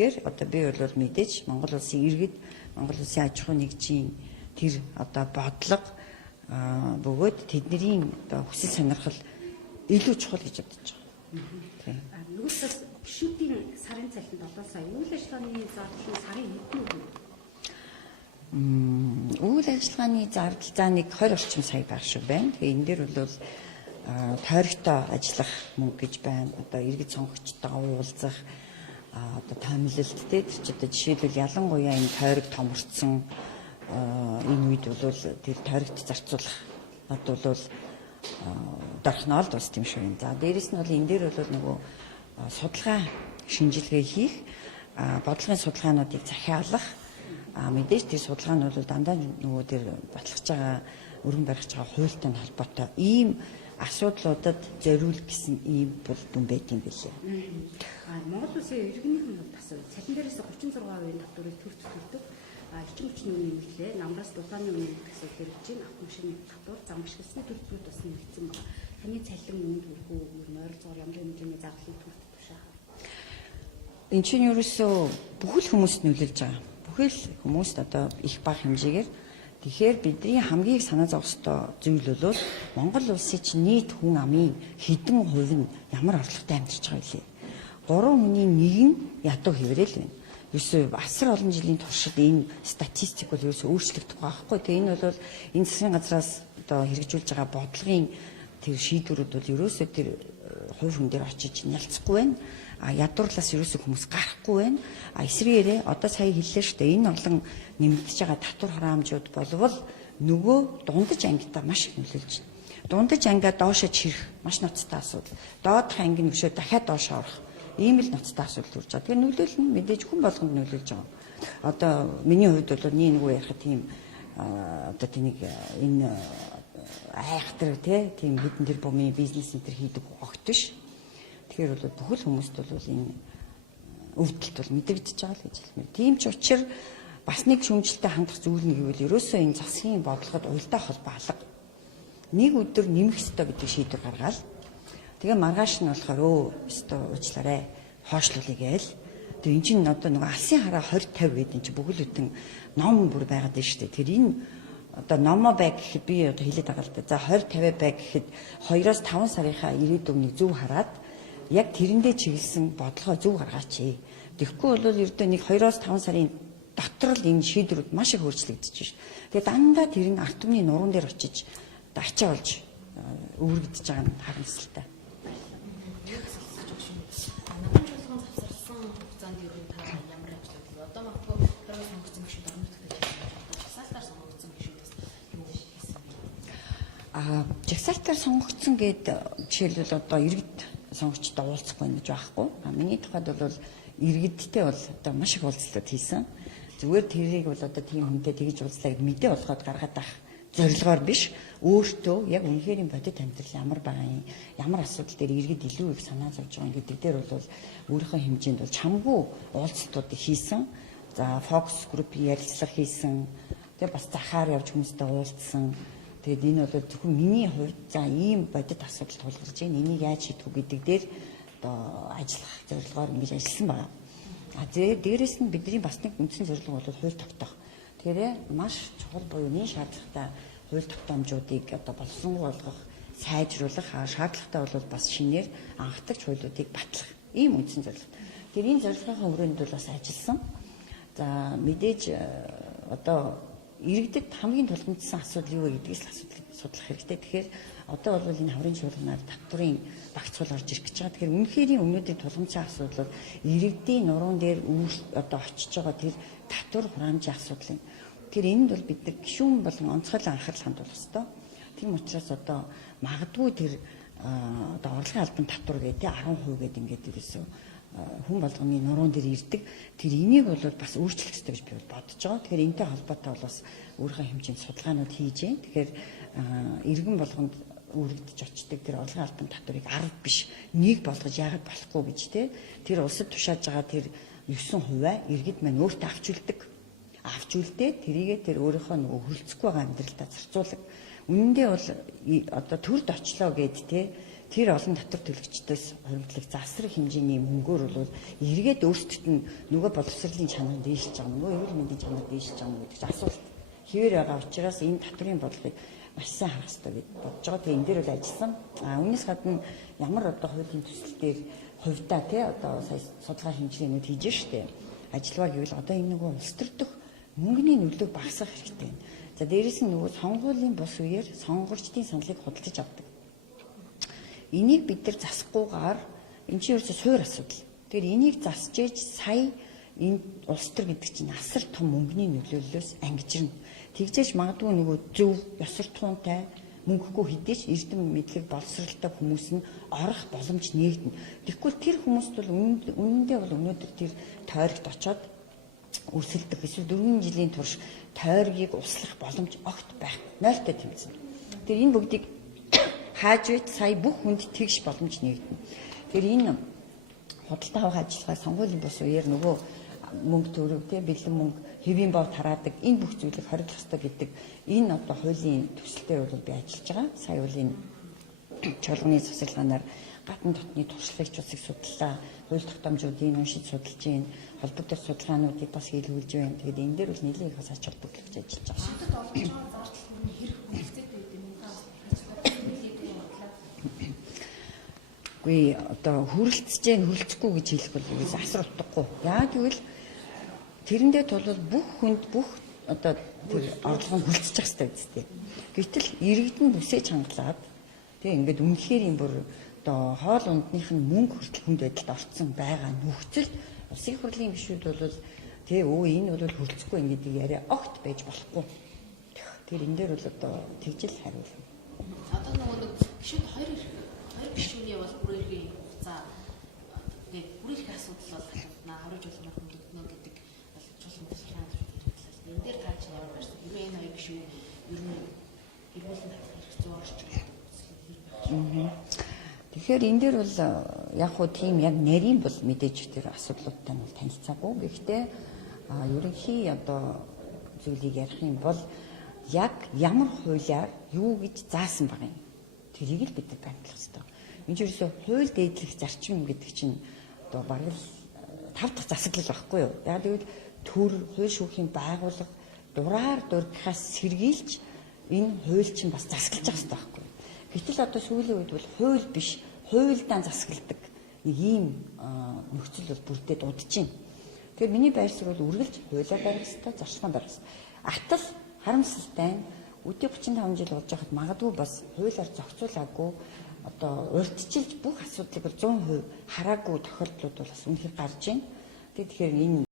Тэгэхээр одоо би бол мэдээж Монгол улсын иргэд, Монгол улсын аж ахуй нэгжийн тэр одоо бодлого бөгөөд тэдний одоо хүсэл сонирхол илүү чухал гэж бодож байгаа. Нөгөөс гишүүдийн сарын цалин 7 сая, үйл ажиллагааны зардал сарын хэдэн үг? Үйл ажиллагааны зардал за нэг 20 орчим сая байх шиг байна. Тэгээ энэ дээр бол тойрогтой ажиллах мөнгө гэж байна. Одоо иргэд сонгогчтойгоо уулзах одоо томилолт дээр ч одоо жишээлбэл ялангуяа энэ тойрог томорцсон энэ үед бол тэр тойрогт зарцуулах бол дорхноод бас тийм шүү юм. За дээрэс нь бол энэ дээр бол нөгөө судалгаа шинжилгээ хийх, бодлогын судалгаануудыг захиалах, мэдээж тэр судалгаа нь бол дандаа нөгөө тэр баталгаж байгаа өргөн барьж байгаа хуультай холбоотой ийм асуудлуудад зориул гэсэн ийм бол дүн байт юм билээ. Монгол улсын иргэнийхэн хувьд бас цалин дээрээс 36% татварыг төр төлдөг. Эрчим хүчний үнийн нэмэлт, намраас дулааны үнийн нэмэлт хэрэгжиж байна. Автомашины татвар, зам бишгэлсний төлбөрүүд бас нэмэгдсэн байна. Таны цалин үүнд хүрэх үү, ойролцоогоор ямар хэмжээний зардлыг төлдөг тушаа? Энд чинь ерөөсөө бүхэл хүмүүст нөлөөлж байгаа. Бүхэл хүмүүст одоо их бага хэмжээгээр тэгэхээр бидний хамгийн санаа зовх ёстой зүйл бол Монгол улсын чинь нийт хүн амын хэдэн хувь нь ямар орлоготой амьдарч байгаа вэ? 3 хүний 1 нь ядуу хэврэл байна. Ерөөсөө асар олон жилийн туршид энэ статистик бол ерөөсөө өөрчлөгдөх байхгүй. Тэгээ энэ бол энэ засгийн газраас одоо хэрэгжүүлж байгаа бодлогын тэр шийдвэрүүд бол ерөөсөө тэр хувь хүн дээр очиж нялцахгүй байна. Ядуурлаас ерөөсөө хүмүүс гарахгүй байна. Эсвэргээрээ одоо сая хэллээ шүү дээ. Энэ олон нэмэгдэж байгаа татвар хураамжууд болвол нөгөө дундаж ангидаа маш их нөлөөлж байна. Дундаж ангиа доошоо чирэх маш ноцтой асуудал. Доодох анги нь өшөө дахиад доошоо орох. Ийм л ноцтой асуудал төрж байгаа. Тэгэхээр нөлөөлөл нь мэдээж хүн болгонд нөлөөлж байгаа. Одоо миний хувьд бол нэг ярих тийм одоо тэнийг энэ айхтар тийм хэдэн тэрбумын бизнес энэ хийдэг огт биш. Тэгэхээр бол бүхэл хүмүүст бол энэ өвдөлт бол мэдэгдэж байгаа л гэж хэлмээр. Тийм ч учраас бас нэг шүүмжлэлтэй хандах зүйл нь гэвэл ерөөсөө энэ засгийн бодлогод уялдаа холбоо алга. Нэг өдөр нэмэх ёстой гэдэг шийдвэр гаргаад тэгээ маргааш нь болохоор өстой уучлаарай хоошлуулъя гээл. Тэгээ эн чинь одоо нэг алсын хараа 20-50 гэдэг чинь бүгд бүтэн ном бүр байгаад байна шүү дээ. Тэр энэ одоо номоо бай гэхэд би одоо хэлээд байгаа л да. За 20-50 бай гэхэд 2-5 сарынхаа ирээдүйг зөв хараад яг тэрэндээ чиглэсэн бодлогоо зөв гаргаач. Тэгэхгүй бол ердөө нэг 2-5 сарын дотор л энэ шийдвэрүүд маш их өөрчлөгдөж байна. Тэгээ дандаа тэр нь арт түмний нуруун дээр очиж ачаа болж өөргөдөж байгаа нь харамсалтай. Жагсаалтаар сонгогдсон гэд жишээлбэл одоо иргэд сонгогчтой уулзахгүй гэж байхгүй. Миний тухайд бол иргэдтэй бол одоо маш их уулзлууд хийсэн. Зүгээр тэрийг бол одоо тийм хүнтэй тэгж уулзлаа гэд мэдээ болгоод гаргаад авах зорилгоор биш. Өөртөө яг үнэхээр бодит амьдрал ямар байгаа юм, ямар асуудал дээр иргэд илүү их санаа зовж байгаа гэдэг дээр бол өөрийнхөө хэмжээнд бол чамгүй уулзалтууд хийсэн. За фокус группийн ярилцлага хийсэн. Тэгээ бас захаар явж хүмүүстэй уулзсан. Тэгээд энэ бол зөвхөн миний хувьд за ийм бодит асуудал тулгарч байна. Энийг яаж шийдэх вэ гэдэг дээр одоо ажиллах зорилгоор ингэж ажилласан байна. Дээрээс нь бидний бас нэг үндсэн зорилго бол хууль тогтоох. Тэгэхээр маш чухал буюу нийт шаардлагатай хууль тогтоомжуудыг одоо боловсронгуй болгох, сайжруулах, шаардлагатай бол бас шинээр анхдагч хуулиудыг батлах. Ийм үндсэн зорилго. Тэр энэ зорилгын хүрээнд бол бас ажилласан. За мэдээж одоо иргэдэд хамгийн тулгымдсан асуудал юу вэ гэдгээс л асуудал судлах хэрэгтэй. Тэгэхээр одоо бол энэ хаврын чуулганаар татврын багцуул орж ирэх гэж байгаа. Тэгэхээр үнэхээр өмнөдийн тулгымдсан асуудал бол иргэдийн нуруун дээр одоо очиж байгаа тэр татвар хураамжийн асуудал юм. Тэгэхээр энд бол бид нар гишүүн болон онцгойлон анхаарал хандуулах ёстой. Тийм учраас одоо магадгүй тэр одоо орлогын албан татвар гэдэг 10% гэдэг ингээд ерөөсөө хүн болгоны нуруун дээр ирдэг. Тэр энийг бол бас өөрчлөх ёстой гэж би бодож байгаа. Тэгэхээр энэтэй холбоотой бол бас өөрийнхөө хэмжээнд судалгаанууд хийж байна. Тэгэхээр иргэн болгонд үргэлж очдог тэр орлогын албан татварыг 10 биш нэг болгож яагаад болохгүй гэж тэр улсад тушааж байгаа тэр 9% иргэд маань өөртөө авч үлдээ тэрийгээ тэр өөрийнхөө нөгөө хөлцөхгүй байгаа амьдралдаа зарцуулаг. Үнэндээ бол одоо төрд очлоо гэд тэр олон татвар төлөгчдөөс хоригдлох засвар хэмжээний мөнгөөр бол эргээд өөрсдөд нь нөгөө боловсролын чанар дээшиж байгаа, нөгөө эрүүл мэндийн чанар дээшиж байгаа гэдэг асуулт хэвээр байгаа учраас энэ татврын бодлогыг маш сайн харах хэрэгтэй гэж бодож байгаа. Тэгээ энэ дээр бол ажилласан. Үүнээс гадна ямар одоо хуулийн төсөл дээр хувьдаа тий одоо сая судалгаа хэмжээнүүд хийж штэ. Ажиллаваа гэвэл одоо энэ нөгөө улс төр дэх мөнгөний нөлөө багасгах хэрэгтэй. За дээрэс нь нөгөө сонгуулийн бус үеэр сонгогчдын саналыг худалдаж авдаг. Энийг бид нар засахгүйгээр энэ чинь ерөөсөө суур асуудал. Тэгэхээр энийг засж ээж сая энэ улс төр гэдэг чинь асар том мөнгөний нөлөөллөөс ангижирна. Тэгжээж магадгүй нөгөө зөв ёс суртахуунтай мөнгөгүй хэдийч эрдэм мэдлэг боловсралтай хүмүүс нь орох боломж нээгдэнэ. Тэгэхгүй тэр хүмүүст бол үнэндээ бол өнөөдөр тэр тойрогт очоод өрсөлдөх эсвэл 4 жилийн турш тойргийг услах боломж огт байх. Нойлтой тэмцэнэ. Тэр энэ бүгдийг хааж үйт сая бүх хүнд тэгш боломж нээгдэнэ. Тэр энэ худалдаа авах ажиллагаа сонгуулийн бус үеэр нөгөө мөнгө төгрөг тий бэлэн мөнгө хэвийн бов тараадаг энэ бүх зүйлийг хориглох ёстой гэдэг энэ одоо хуулийн төсөлтөөр бол би ажиллаж байгаа. Сая бол энэ чуулганы засалгаанаар гадна дотны туршлагч усыг судлаа, хууль тогтоомжуудыг уншиж судалж байна, холбогдох судалгаануудыг бас хийлгүүлж байна. Тэгээд энэ дээр бол нэлээд их бас ач холбогдолтой ажиллаж байгаа. Үгүй одоо хүрэлцэж хүрэлцэхгүй гэж хэлэх бол асар утгагүй. Яг гэвэл тэрэндээ тул бүх хүнд бүх одоо тэр орлого нь хүрэлцэж явах хэрэгтэй. Гэвтэл иргэдэн бүсээ чангалаад тэг ингээд үнэхээр юм бүр одоо хоол ундных нь мөнгө хүртэл хүнд байдалд орцсон байгаа нөхцөл улсын хурлын гишүүд бол тэг энэ бол хүрэлцэхгүй ингээд яриа огт байж болохгүй. Тэр энэ дээр бол одоо тэгжил хариулна. Одоо нөгөө гишүүд хоёр гишүүний бол бүр эргийн хугацаа ингээд бүр их асуудал бол батна харж болгох хөндөгднө гэдэг бол чуулган тусгаан хэрэглээ. Энэ дээр таач ямар байна? Юу энэ хоёр гишүүн ер нь гэрүүлэн татах хэрэг зүй орч байгаа. Тэгэхээр энэ дээр бол яг хуу тийм яг нарийн бол мэдээж тэр асуудлуудтай нь танилцаагүй. Гэхдээ ерөнхий одоо зүйлийг ярих юм бол яг ямар хуулиар юу гэж заасан байгаа юм. Тэрийг л бид нар баримтлах хэрэгтэй. Энэ ч ерөөсөө хууль дээдлэх зарчим гэдэг чинь одоо бараг л 5 дахь засаглал байхгүй юу? Яг тэгвэл төр хууль шүүхийн байгууллага дураар дургахаас сэргийлж энэ хууль чинь бас засаглаж байгаа хэрэгтэй байхгүй юу? Гэтэл одоо сүүлийн үед бол хууль биш, хуульдаа засагладаг нэг ийм нөхцөл бол бүрдээд удаж байна. Тэгэхээр миний байр суурь бол үргэлж хуулиар барих хэрэгтэй, зарчмаар барих хэрэгтэй. Атал харамсалтай нь өдөө 35 жил болж байхад магадгүй бас хуулиар зохицуулаагүй одоо урьдчилж бүх асуудлыг 100% хараагүй тохиолдлууд бол бас үнэхээр гарч байна. Тэгэхээр энэ